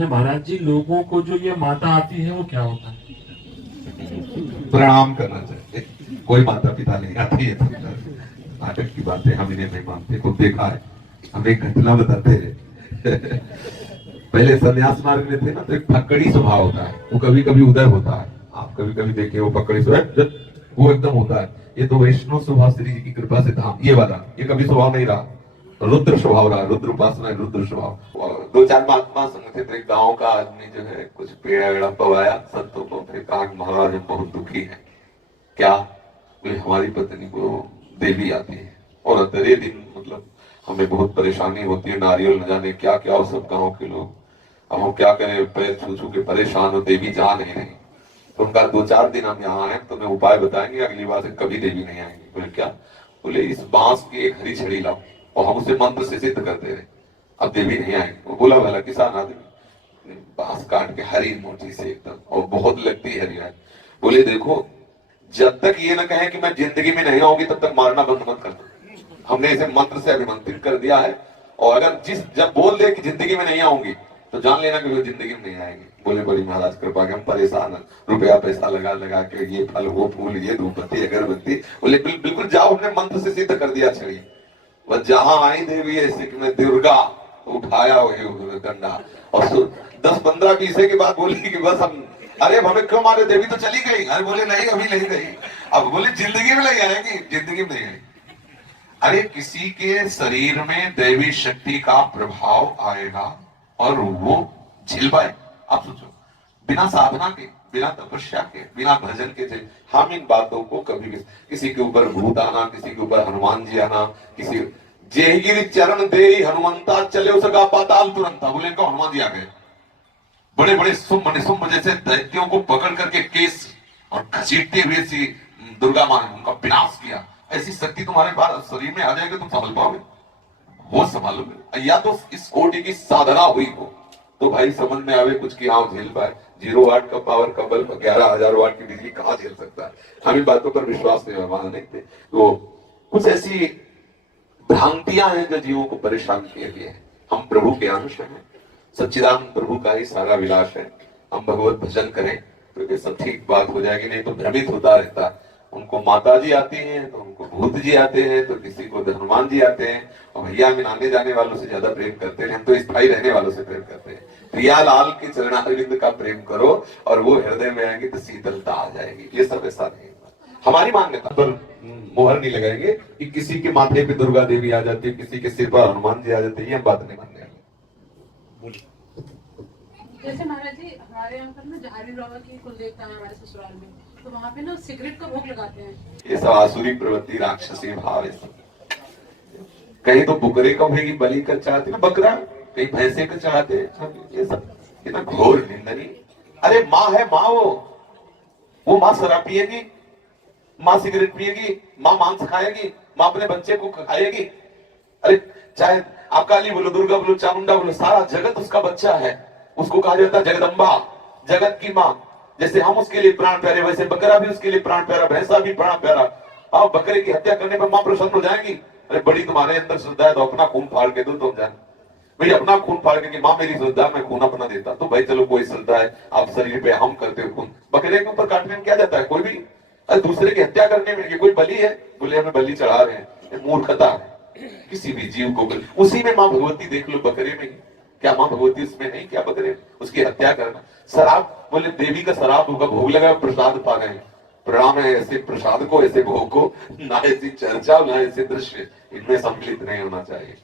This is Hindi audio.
महाराज जी, लोगों को जो ये माता आती है वो क्या होता है? प्रणाम करना चाहिए। कोई माता पिता नहीं आती है। नाटक की बातें हम इन्हें नहीं मानते, खुद देखा है। हम एक घटना बताते हैं। पहले सन्यास मार्ग में थे ना, तो एक फक्कड़ी स्वभाव होता है, वो कभी कभी उदय होता है। आप कभी कभी देखे वो फक्कड़ी स्वभाव, वो एकदम होता है। ये तो वैष्णव स्वभाव श्री जी की कृपा से था। ये वाला ये कभी स्वभाव नहीं रहा, रुद्र स्वभाव रहा, रुद्र उपासना, रुद्र स्वभाव। और दो चार महात्मा संग थे, तो एक गांव का आदमी जो है कुछ पेड़ वेड़ा पवाया संतों को, फिर कहा महाराज हम बहुत दुखी है। क्या? बोले हमारी पत्नी को देवी आती है और अंतरे दिन मतलब हमें बहुत परेशानी होती है, नारियल न जाने क्या क्या, और सब गाँव के लोग। अब हम क्या करें, पैर छू छू के परेशान हो, देवी जा नहीं रही। तो उनका 2-4 दिन हम यहाँ आए, तुम्हें उपाय बताएंगे, अगली बार से कभी देवी नहीं आएंगी। बोले क्या? बोले इस बांस की एक हरी छड़ी लाओ और हम उसे मंत्र से सिद्ध करते रहे, अब देवी नहीं आएगी। वो बोला भला किसान आदमी, बांस काट के हरी मोटी से एकदम, और बहुत लगती हरी है। बोले देखो, जब तक ये ना कहे कि मैं जिंदगी में नहीं आऊंगी तब तक मारना बंद मत कर दो। हमने इसे मंत्र से अभिमंत्रित कर दिया है, और अगर जब बोल दे कि जिंदगी में नहीं आऊंगी तो जान लेना कि वो जिंदगी में नहीं आएंगे। बोले बड़ी महाराज कृपा के हम परेशान हैं, रुपया पैसा लगा लगा के ये फल वो फूल ये धूपबत्ती अगरबत्ती। बोले बिल्कुल जाओ, हमने मंत्र से सिद्ध कर दिया छड़ी। वह जहां आई देवी ऐसे कि मैं दुर्गा, उठाया वही डंडा, और 10-15-20 के बाद बोली कि बस हम, अरे हमें क्यों मारे, देवी तो चली गई। अरे बोले नहीं अभी नहीं गई। अब बोले जिंदगी में नहीं आएगी, जिंदगी में नहीं आएगी। अरे किसी के शरीर में देवी शक्ति का प्रभाव आएगा और वो झिल पाए? आप सोचो, बिना साधना के, बिना तपस्या के, बिना भजन के थे हम इन बातों को कभी भी, किसी के ऊपर भूत आना, किसी के ऊपर हनुमान जी आना, किसी जेगिरी चरण दे हनुमंता चले सगा पाताल तुरंत। बोले इनको हनुमान जी आ गए, बड़े बड़े शुंभ निशुंभ जैसे दैत्यों को पकड़ करके केस और घसीटते हुए सी दुर्गा माँ ने उनका विनाश किया। ऐसी शक्ति तुम्हारे पास शरीर में आ जाएगी, तुम संभल पाओगे? वो संभालोगे? या तो इस कोटि की साधना हुई हो तो भाई समझ में आवे कुछ कि हाँ झेल पाए। 0 वाट का पावर का बल्ब 11,000 वाट की बिजली कहाँ झेल सकता है? हम इन बातों पर विश्वास नहीं वहां नहीं थे। तो कुछ ऐसी भ्रांतियां हैं जो जीवों को परेशान किए हुए हैं। हम प्रभु के अंश हैं, सच्चिदानंद प्रभु का ही सारा विलास है। हम भगवत भजन करें तो ये सब ठीक बात हो जाएगी, नहीं तो भ्रमित होता रहता है। उनको माता जी आती हैं तो उनको भूत जी आते हैं, तो किसी को हनुमान जी आते हैं। और भैया हम आने जाने वालों से ज्यादा प्रेम करते हैं, हम तो स्थायी रहने वालों से प्रेम करते हैं। प्रियालाल के चरणारविंद का प्रेम करो और वो हृदय में आएंगे तो शीतलता आ जाएगी। ये सब ऐसा नहीं है। हमारी मान्यता पर मोहर नहीं लगाएंगे कि किसी के माथे पे दुर्गा देवी आ जाती है, किसी के सिर पर हनुमान जी आ जाते हैं, ये बात नहीं मानने वाले। जैसे महाराज जी हमारे यहाँ पर ना जहारी बाबा की कुल देवता है हमारे ससुराल में, तो वहाँ पे ना सिगरेट का भोग लगाते हैं। ये सब आसुरी प्रवृत्ति, राक्षसी भाव है सब। कहीं तो बुकरे को भी बलि कर चाहते ना, बकरा, कहीं भैंसे का चाहते। ये सब इतना घोर निंदनीय। अरे माँ है, माँ वो माँ शराब पिएगी, माँ सिगरेट पिएगी, माँ मांस खाएगी, माँ अपने बच्चे को खाएगी। अरे चाहे आप काली बोलो, दुर्गा बोलो, चामुंडा बोलो, सारा जगत उसका बच्चा है। उसको कहा जाता है जगदम्बा, जगत की माँ। जैसे हम उसके लिए प्राण प्यारे, वैसे बकरा भी उसके लिए प्राण प्यारा, भैंसा भी प्राण प्यारा। आप बकरे की हत्या करने पर माँ प्रसन्न हो जाएंगी। अरे बड़ी तुम्हारे अंदर श्रद्धा है तो अपना खून फाड़ के दो, तुम जान भाई, अपना खून फाड़ के, माँ मेरी श्रद्धा, मैं खून अपना देता। तो भाई चलो कोई श्रद्धा है आप शरीर पे, हम करते हो खून। बकरे के ऊपर काटने में क्या जाता है? कोई भी। अरे दूसरे की हत्या करने में ये कोई बलि है? बोले हमें बलि चढ़ा रहे हैं, मूर्खता है। किसी भी जीव को उसी में माँ भगवती देख लो, बकरे में ही। क्या माँ भगवती उसमें नहीं? क्या बकरे उसकी हत्या करना? शराब, बोले देवी का शराब होगा, भोग लगा, प्रसाद पा गए। प्रणाम है ऐसे प्रसाद को, ऐसे भोग को, ना ऐसी चर्चा ना ऐसे दृश्य, इनमें सम्मिलित नहीं होना चाहिए।